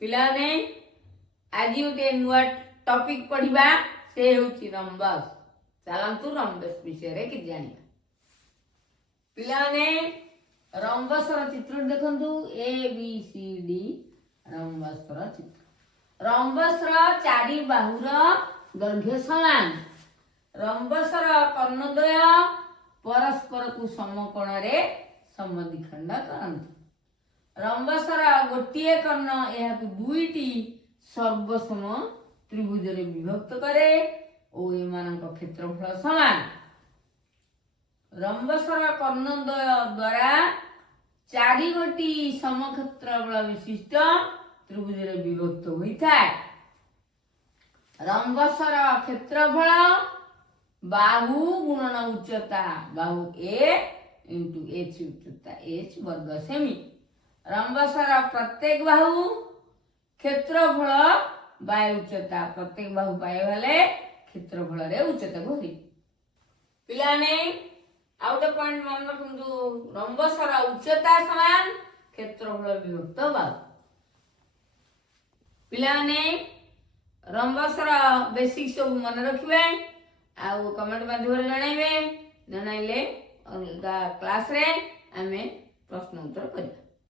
पिलाने आज गोटे नुआ टॉपिक पढ़िबा से होची रंबस। चलंतु रंबस विषय कि जानिया। पिलाने रंबस चित्र देखंतु A B C D rhombus चित्र। रंबस चारि बाहुर दैर्घ्य समान। रंबस कर्णद्वय परस्पर को समकोण रे समद्विखंड करंती। रंबस गोटे कर्ण यह दुईटी सर्वसम त्रिभुज रे विभक्त करे और एमानक क्षेत्रफल समान। रंबस कर्णद्वय द्वारा चारि गोटी समक्षेत्रफल विशिष्ट त्रिभुज रे विभक्त होता है। रंबस क्षेत्रफल बाहु गुणन उच्चता बाहु ए इंटू एच उच्चता एच वर्ग सेमी। रंबस प्रत्येक बाहु क्षेत्रफल बाय उच्चता प्रत्येक बाहु पाए वाले क्षेत्रफल रे उच्चता घोरी। पिलाने आउट पॉइंट मन रखंतु रंबस उच्चता समान क्षेत्रफल विभक्त बाहु। पिलाने रंबस बेसिक सब मन रखिबे आउ कमेंट माध्यम जणाइबे। जणाइले क्लास रे आमे प्रश्न उत्तर करिबा।